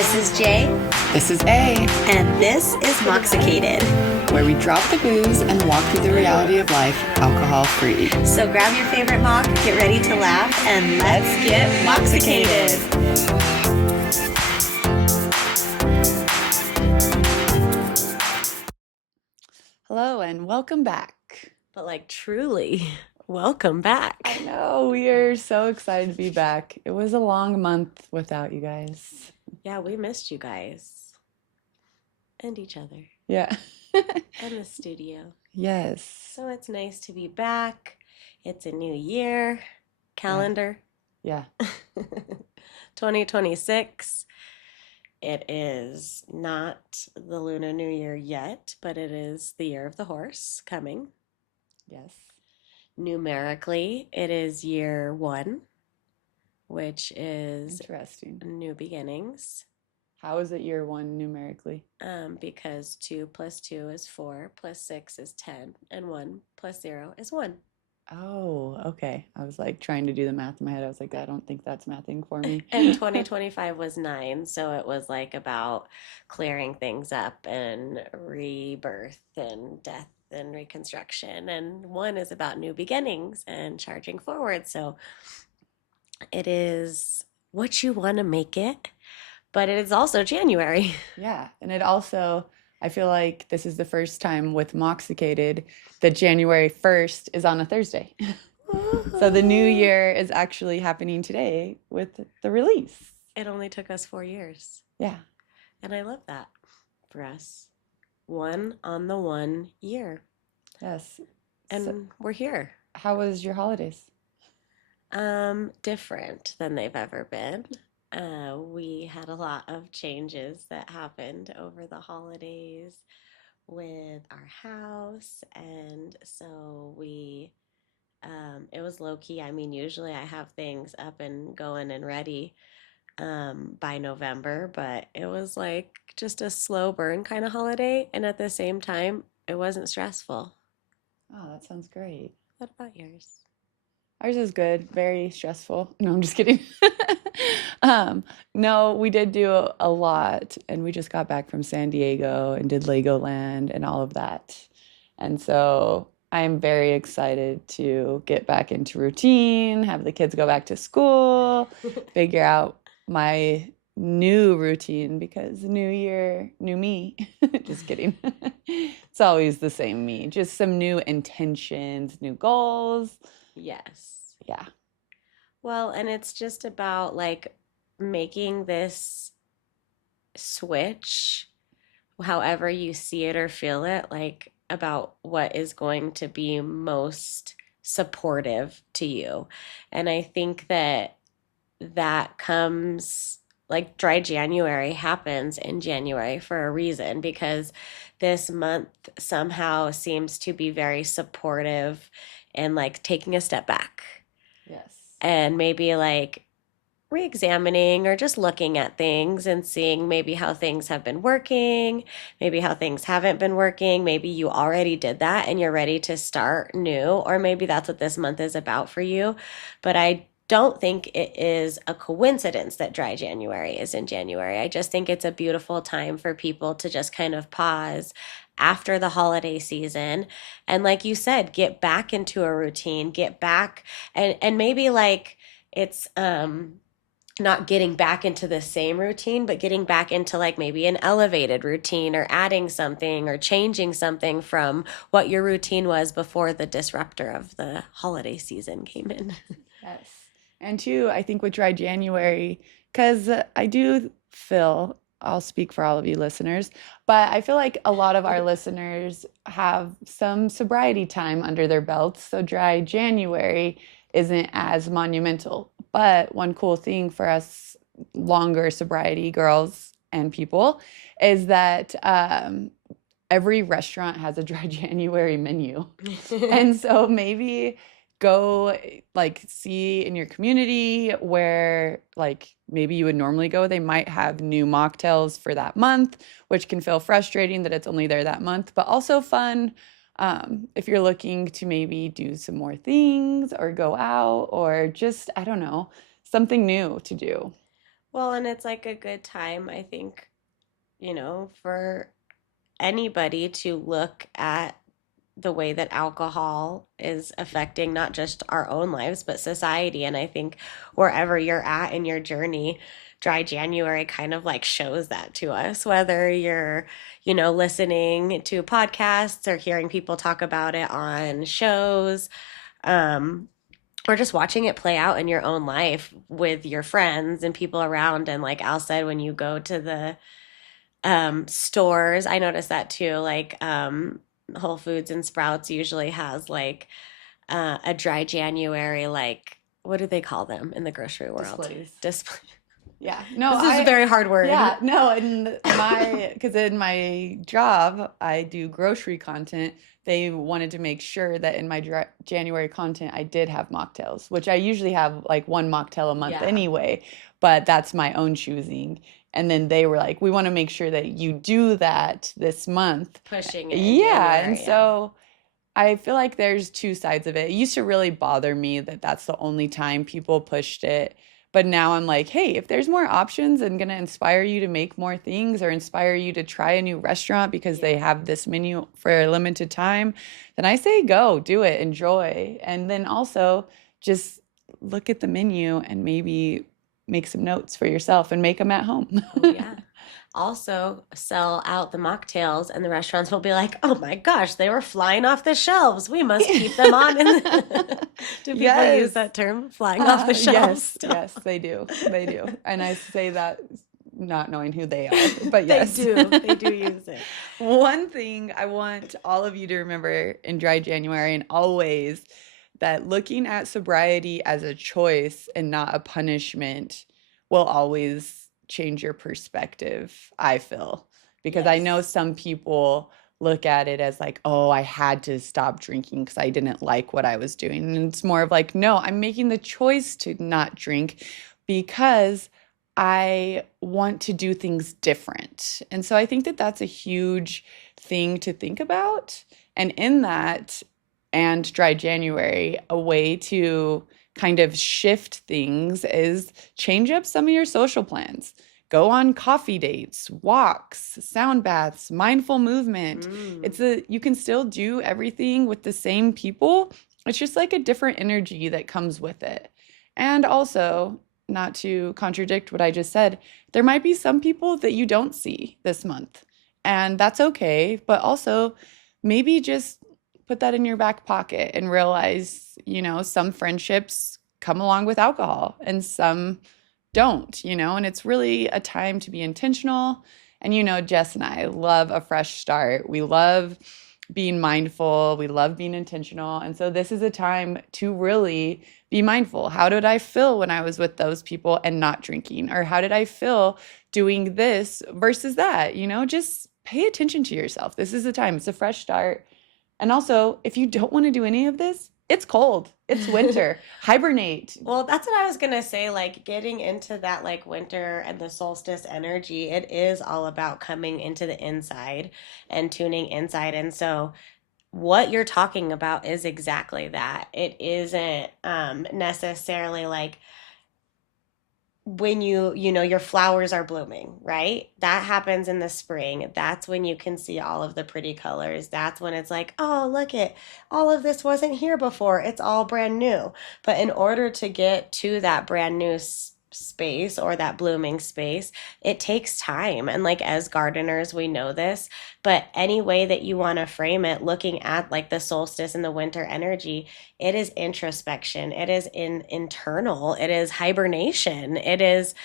This is Jay, This is A, and this is Moxicated. where we drop the booze and walk through the reality of life alcohol-free. So grab your favorite mock, get ready to laugh, and let's get Moxicated. Hello and welcome back. But like truly, welcome back. I know, we are so excited to be back. It was a long month without you guys. Yeah, we missed you guys. And each other. Yeah. And the studio. Yes. So it's nice to be back. It's a new year. Calendar. Yeah. 2026. It is not the Lunar New Year yet, but it is the year of the horse coming. Yes. Numerically, it is year 1, which is Interesting. new beginnings. How is it year 1 numerically? Because 2 plus 2 is 4, plus 6 is 10, and 1 plus 0 is 1. Oh, okay. I was like trying to do the math in my head. I was like, I don't think that's mathing for me. And 2025 was 9, so it was like about clearing things up and rebirth and death and reconstruction. And 1 is about new beginnings and charging forward. So it is what you want to make it, but it is also January. Yeah. And it also, I feel like this is the first time with Moxicated that January 1st is on a Thursday. So the new year is actually happening today with the release. It only took us 4 years. Yeah. And I love that for us. 1 on the 1 year. Yes. And So, we're here. how was your holidays? Different than they've ever been. We had a lot of changes that happened over the holidays with our house, and so it was low key. I mean, usually I have things up and going and ready by November, but it was like just a slow burn kind of holiday, and at the same time, it wasn't stressful. Oh, that sounds great. What about yours? Ours is good, very stressful. No, I'm just kidding. No, we did do a lot, and we just got back from San Diego and did Legoland and all of that. And so I'm very excited to get back into routine, have the kids go back to school, figure out my new routine because new year, new me. Just kidding. It's always the same me, just some new intentions, new goals. Yes. Yeah. Well, and it's just about like making this switch, however you see it or feel it, like about what is going to be most supportive to you. And I think that that comes like dry January happens in January for a reason because this month somehow seems to be very supportive and like taking a step back Yes. and maybe like re-examining or just looking at things and seeing maybe how things have been working, maybe how things haven't been working. Maybe you already did that and you're ready to start new, or maybe that's what this month is about for you. But I don't think it is a coincidence that dry January is in January. I just think it's a beautiful time for people to just kind of pause after the holiday season and, like you said, get back into a routine, get back and maybe like it's not getting back into the same routine, but getting back into like maybe an elevated routine or adding something or changing something from what your routine was before the disruptor of the holiday season came in. Yes. And two, I think with dry January, because I do feel, I'll speak for all of you listeners, but I feel like a lot of our listeners have some sobriety time under their belts. So dry January isn't as monumental. But one cool thing for us longer sobriety girls and people is that every restaurant has a dry January menu. And so maybe go like see in your community where like maybe you would normally go, they might have new mocktails for that month, which can feel frustrating that it's only there that month, but also fun if you're looking to maybe do some more things or go out or just, I don't know, something new to do. Well, and it's like a good time, I think, for anybody to look at the way that alcohol is affecting not just our own lives, but society. And I think wherever you're at in your journey, Dry January kind of like shows that to us, whether you're, listening to podcasts or hearing people talk about it on shows, um, or just watching it play out in your own life with your friends and people around. And like Al said, when you go to the stores, I noticed that too. Like Whole Foods and Sprouts usually has like a dry January, like what do they call them in the grocery world? Displays. Display. Yeah. No, This is a very hard word. yeah, no, because in my job, I do grocery content. They wanted to make sure that in my January content, I did have mocktails, which I usually have like one mocktail a month Yeah, anyway, but that's my own choosing. And then they were like, we want to make sure that you do that this month. pushing it in Yeah. And January. Yeah. so I feel like there's two sides of it. It used to really bother me that that's the only time people pushed it. But now I'm like, hey, if there's more options and gonna inspire you to make more things or inspire you to try a new restaurant because they Yeah. have this menu for a limited time, then I say go, do it, enjoy. And then also just look at the menu and maybe make some notes for yourself and make them at home. Oh yeah. Also sell out the mocktails, and the restaurants will be like, "Oh my gosh, they were flying off the shelves. We must keep them on." Do people use Yes. that term, flying off the shelves Yes, still? yes, they do. They do. And I say that not knowing who they are, but They yes. do. They do use it. One thing I want all of you to remember in dry January and always that looking at sobriety as a choice and not a punishment will always change your perspective, I feel. Because I know Yes. some people look at it as like, oh, I had to stop drinking because I didn't like what I was doing. And it's more of like, no, I'm making the choice to not drink because I want to do things different. And so I think that that's a huge thing to think about. And in that, and dry January, a way to kind of shift things is change up some of your social plans. Go on coffee dates, walks, sound baths, mindful movement. Mm. You can still do everything with the same people. It's just like a different energy that comes with it. And also, not to contradict what I just said, there might be some people that you don't see this month. And that's okay. But also, maybe just put that in your back pocket and realize, some friendships come along with alcohol and some don't, and it's really a time to be intentional. And Jess and I love a fresh start. We love being mindful, we love being intentional. And so this is a time to really be mindful. How did I feel when I was with those people and not drinking? Or how did I feel doing this versus that? Just pay attention to yourself. This is the time. It's a fresh start. And also, if you don't want to do any of this, it's cold. It's winter. Hibernate. Well, that's what I was gonna say. Like getting into that like winter and the solstice energy, it is all about coming into the inside and tuning inside. And so what you're talking about is exactly that. It isn't necessarily like when your flowers are blooming, right? That happens in the spring. That's when you can see all of the pretty colors. That's when it's like, oh, look it, all of this wasn't here before. It's all brand new. But in order to get to that brand new space or that blooming space, it takes time. And like as gardeners, we know this, but any way that you want to frame it, looking at like the solstice and the winter energy, it is introspection, it is internal, it is hibernation, it is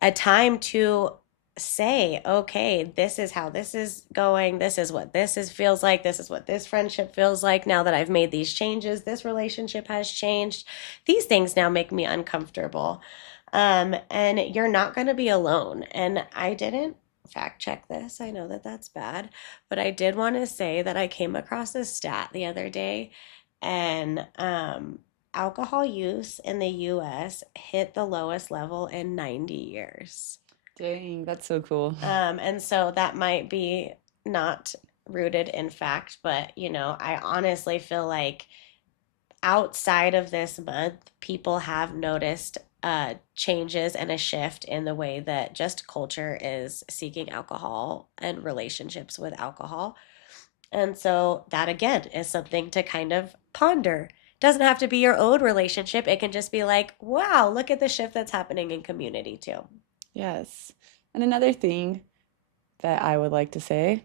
a time to say, okay, this is how this is going, this is what this is feels like, this is what this friendship feels like now that I've made these changes, this relationship has changed, these things now make me uncomfortable. And you're not going to be alone. And I didn't fact check this. I know that that's bad, but I did want to say that I came across a stat the other day, and alcohol use in the US hit the lowest level in 90 years. Dang, that's so cool. And so that might be not rooted in fact, but I honestly feel like outside of this month, people have noticed changes and a shift in the way that just culture is seeking alcohol and relationships with alcohol. And so that again is something to kind of ponder. Doesn't have to be your own relationship. It can just be like, wow, look at the shift that's happening in community too. Yes. And another thing that I would like to say,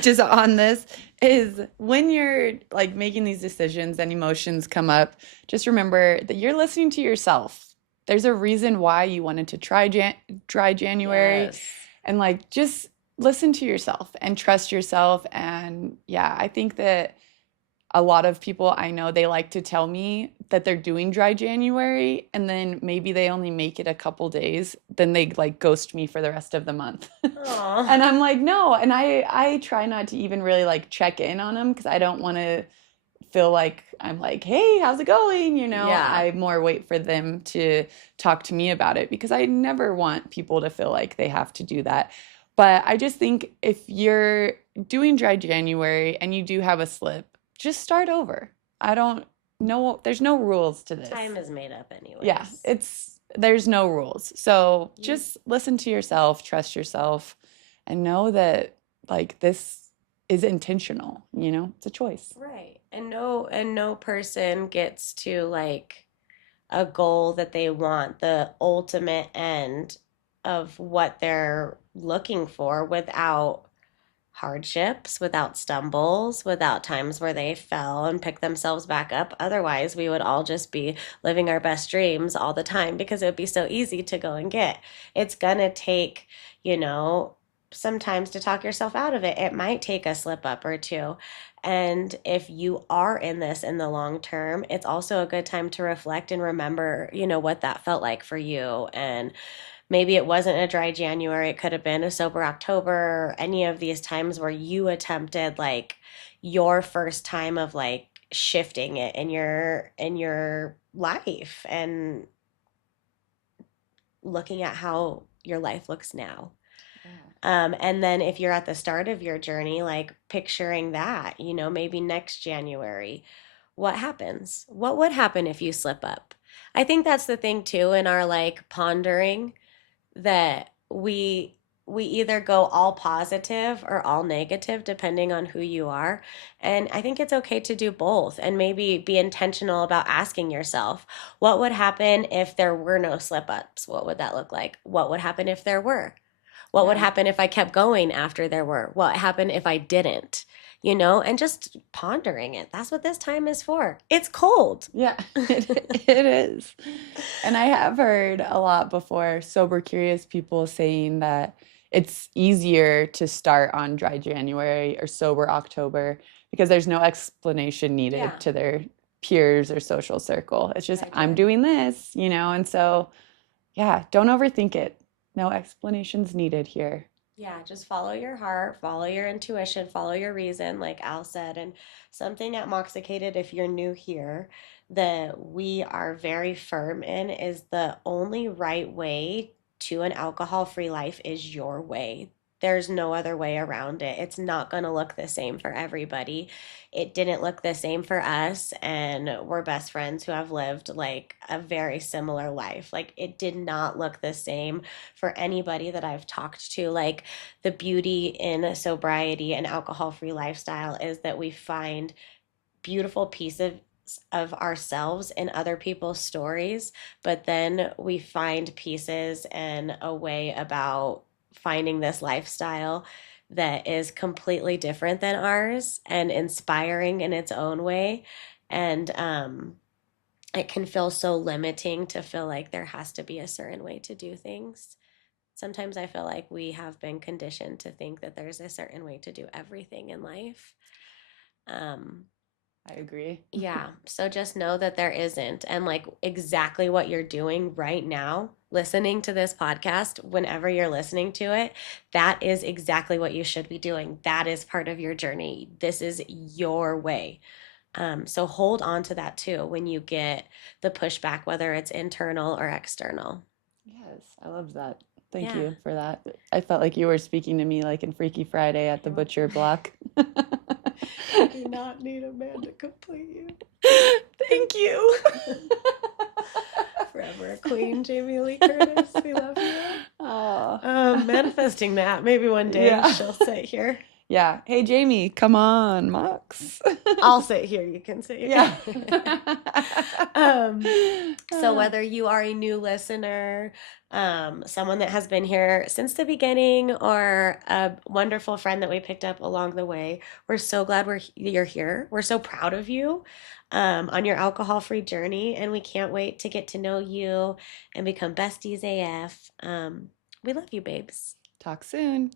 just on this, is when you're like making these decisions and emotions come up, just remember that you're listening to yourself. There's a reason why you wanted to try January, Yes. and like just listen to yourself and trust yourself. And yeah, I think that a lot of people I know, they like to tell me that they're doing dry January and then maybe they only make it a couple days, then they like ghost me for the rest of the month. Oh, And I'm like, no. And I try not to even really like check in on them because I don't want to feel like I'm like, hey, how's it going? yeah. I more wait for them to talk to me about it because I never want people to feel like they have to do that. But I just think if you're doing dry January and you do have a slip, just start over. I don't know, there's no rules to this. Time is made up Yeah, anyways. there's no rules. So You just listen to yourself, trust yourself, and know that like this is intentional, it's a choice. right. And no person gets to like a goal that they want, the ultimate end of what they're looking for without hardships, without stumbles, without times where they fell and picked themselves back up. Otherwise, we would all just be living our best dreams all the time because it would be so easy to go and get. It's gonna take, you know, sometimes to talk yourself out of it. It might take a slip up or two. And if you are in this in the long term, it's also a good time to reflect and remember, what that felt like for you. And maybe it wasn't a dry January, it could have been a sober October, any of these times where you attempted like your first time of like shifting it in your life and looking at how your life looks now. Yeah. And then if you're at the start of your journey, like picturing that, maybe next January, what happens? What would happen if you slip up? I think that's the thing too in our like pondering, that we either go all positive or all negative depending on who you are. And I think it's okay to do both and maybe be intentional about asking yourself, what would happen if there were no slip ups? What would that look like? What would happen if there were? What would Yeah. happen if I kept going after there were? What happened if I didn't? And just pondering it. That's what this time is for. It's cold. Yeah, it is. And I have heard a lot before sober curious people saying that it's easier to start on dry January or sober October because there's no explanation needed Yeah, to their peers or social circle. It's just, dry I'm Jan. doing this, and so, yeah, don't overthink it. No explanations needed here. Yeah, just follow your heart, follow your intuition, follow your reason, like Al said. And something at Moxicated, if you're new here, that we are very firm in is the only right way to an alcohol-free life is your way. There's no other way around it. It's not going to look the same for everybody. It didn't look the same for us, and we're best friends who have lived like a very similar life. Like, it did not look the same for anybody that I've talked to. Like, the beauty in sobriety and alcohol free lifestyle is that we find beautiful pieces of ourselves in other people's stories, but then we find pieces and a way about finding this lifestyle that is completely different than ours and inspiring in its own way. And it can feel so limiting to feel like there has to be a certain way to do things. Sometimes I feel like we have been conditioned to think that there's a certain way to do everything in life. Um, I agree. yeah, so just know that there isn't. And like exactly what you're doing right now, listening to this podcast, whenever you're listening to it, that is exactly what you should be doing. That is part of your journey. This is your way. So hold on to that too when you get the pushback, whether it's internal or external. Yes, I love that. Thank Yeah. you for that. I felt like you were speaking to me like in Freaky Friday at the butcher block. You do not need a man to complete you. Thank you. Queen Jamie Lee Curtis. We love you. Oh, Manifesting that. Maybe one day yeah. she'll sit here. Yeah. Hey, Jamie, come on, Mox. I'll sit here. You can sit Yeah. here. um, so whether you are a new listener, someone that has been here since the beginning, or a wonderful friend that we picked up along the way, we're so glad you're here. We're so proud of you on your alcohol-free journey, and we can't wait to get to know you and become besties AF. We love you, babes. Talk soon.